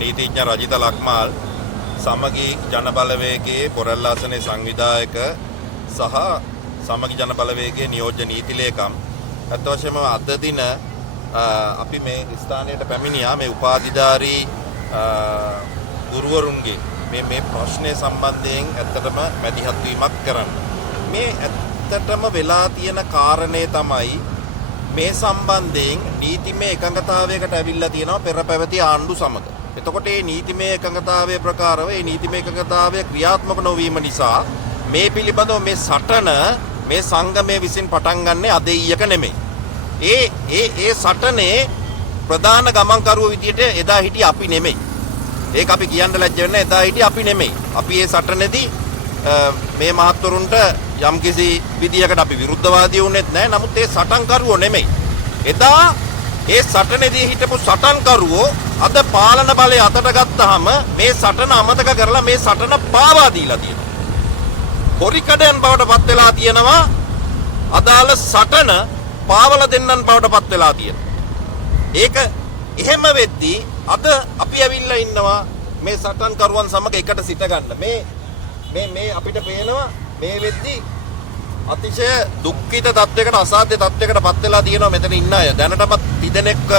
නීතිඥ රජිත ලක්මාල් සමගි ජනබලවේගයේ පොරැල්ලාසනේ සංවිධායක සහ සමගි ජනබලවේගයේ නියෝජ්‍ය නීති ලේකම් අත් වශයෙන්ම අද දින අපි මේ ස්ථානයට පැමිණියා මේ උපාධිධාරී ගුරුවරුන්ගේ මේ ප්‍රශ්නය සම්බන්ධයෙන් ඇත්තටම මැදිහත් වීමක් කරන්න. මේ ඇත්තටම වෙලා තියෙන කාරණේ තමයි මේ සම්බන්ධයෙන් නීතිමය එකඟතාවයකට ඇවිල්ලා තියෙනවා පෙර පැවති ආණ්ඩු සමග. එතකොට මේ නීතිමය එකඟතාවය ප්‍රකාරව මේ නීතිමය එකඟතාවය ක්‍රියාත්මක නොවීම නිසා මේ පිළිබඳව මේ සටන මේ සංගමයේ විසින් පටන් ගන්නෙ අද ඊයක නෙමෙයි. ඒ සටනේ ප්‍රධාන ගමන්කරුවෝ විදියට එදා හිටිය අපි නෙමෙයි. ඒක අපි කියන්න ලැජ්ජ වෙන්නේ එදා හිටිය අපි නෙමෙයි. අපි මේ සටනේදී මේ මහත්වරුන්ට යම්කිසි විදියකට අපි විරුද්ධවාදී වුණෙත් නැහැ. නමුත් ඒ සටන්කරුවෝ නෙමෙයි. එදා ඒ සටනේදී හිටපු සටන්කරුවෝ අද පාලන බලය අතට ගත්තාම මේ සටන අමතක කරලා මේ සටන පාවා දීලා තියෙනවා. කොරිකඩයන් බවට පත් වෙලා තියෙනවා. අදාළ සටන පාවල දෙන්නන් බවට පත් වෙලා තියෙනවා. ඒක එහෙම වෙද්දී අද අපි ඇවිල්ලා ඉන්නවා මේ සටන්කරුවන් සමග එකට සිට ගන්න. මේ අපිට පේනවා මේ වෙද්දී අතිශය දුක්ඛිත තත්වයකට අසාධ්‍ය තත්වයකට පත් වෙලා තියෙනවා මෙතන ඉන්න අය. දැනටමත් තිදෙනෙක්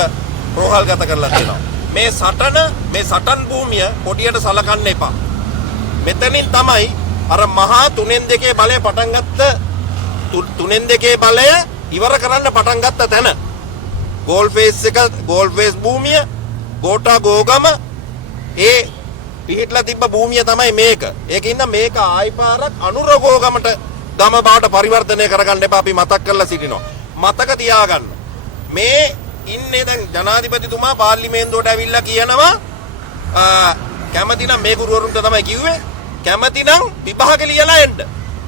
රෝහල්ගත කරලා තියෙනවා. මේ සටන් භූමිය පොඩියට සලකන්න එපා. මෙතනින් තමයි අර මහා 3-2 බලය පටන් ගත්ත 3-2 බලය ඉවර කරන්න පටන් ගත්ත තැන. ගෝල්ෆේස් භූමිය, ගෝඨා ගෝගම ඒ පිහිටලා තිබ්බ භූමිය තමයි මේක. ඒකින්ද මේක ආයි පාරක් අනුරගෝගමට ගම බවට පරිවර්තනය කරගන්න එපා අපි මතක් කරලා සිටිනවා. මතක තියාගන්න. මේ ඉන්නේ දැන් ජනාධිපතිතුමා පාර්ලිමේන්තුවට ඇවිල්ලා කියනවා කැමතිනම් මේ ගුරුවරුන්ට තමයි කිව්වේ කැමතිනම් විභාග ලියලා එන්න.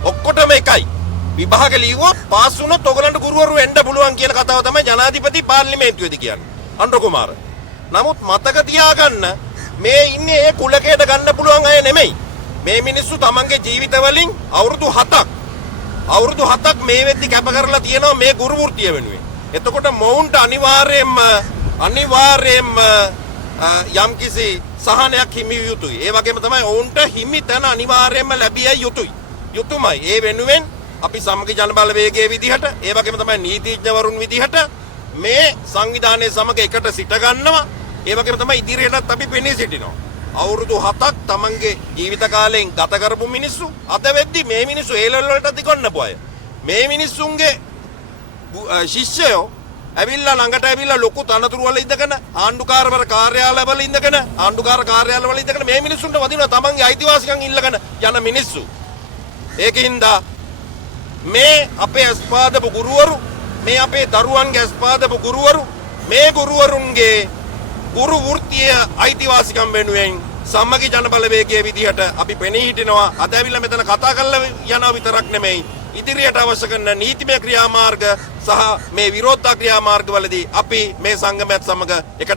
ඔක්කොටම එකයි. විභාග ලියුවොත් පාස් වුණොත් ඔයගලන්ට ගුරුවරු වෙන්න පුළුවන් කියන කතාව තමයි ජනාධිපති පාර්ලිමේන්තුවේදී කියන්නේ. අනුර කුමාර. නමුත් මතක තියාගන්න මේ ඉන්නේ ඒ කුලකයට ගන්න පුළුවන් අය නෙමෙයි. මේ මිනිස්සු තමන්ගේ ජීවිත වලින් අවුරුදු 7ක් මේ වෙද්දි කැප කරලා තියෙනවා මේ ගුරු වෘත්තිය වෙනුවෙන්. එතකොට මොවුන්ට අනිවාර්යයෙන්ම යම්කිසි සහනයක් හිමි යුතුයි. ඒ වගේම තමයි ඔවුන්ට හිමි තැන අනිවාර්යයෙන්ම ලැබිය යුතුමයි. ඒ වෙනුවෙන් අපි සමගි ජනබලවේගයේ විදිහට ඒ වගේම තමයි නීතිඥවරුන් විදිහට මේ සංවිධානයේ සමග එකට සිට ගන්නවා. ඒ වගේම තමයි ඉදිරියටත් අපි පෙනී සිටිනවා. අවුරුදු 7ක් තමන්ගේ ජීවිත කාලයෙන් ගත කරපු මිනිස්සු අද වෙද්දි මේ මිනිස්සු ඒලෙවල් වලට දිගොන්නපු අය. මේ මිනිස්සුන්ගේ ශිෂ්‍යයෝ ඇවිල්ලා ළඟට ඇවිල්ලා ලොකු තනතුරු වල ඉඳගෙන ආණ්ඩුකාරවර කාර්යාලවල ඉඳගෙන මේ මිනිස්සුන්ට වදිනවා තමන්ගේ අයිතිවාසිකම් ඉල්ලගෙන යන මිනිස්සු. ඒකින්ද මේ අපේ අස්පාදපු ගුරුවරු මේ අපේ දරුවන්ගේ අස්පාදපු ගුරුවරු මේ ගුරුවරුන්ගේ ගුරු වෘත්තිය අයිතිවාසිකම් වෙනුවෙන් සමගි ජනබලවේගයේ විදිහට අපි පෙනී හිටිනවා. අද ඇවිල්ලා මෙතන කතා කරලා යනවා විතරක් නෙමෙයි ඉදිරියට අවශ්‍ය කරන නීතිමය ක්‍රියාමාර්ග සහ මේ විරෝධතා ක්‍රියාමාර්ගවලදී අපි මේ සංගමයත් සමග එකට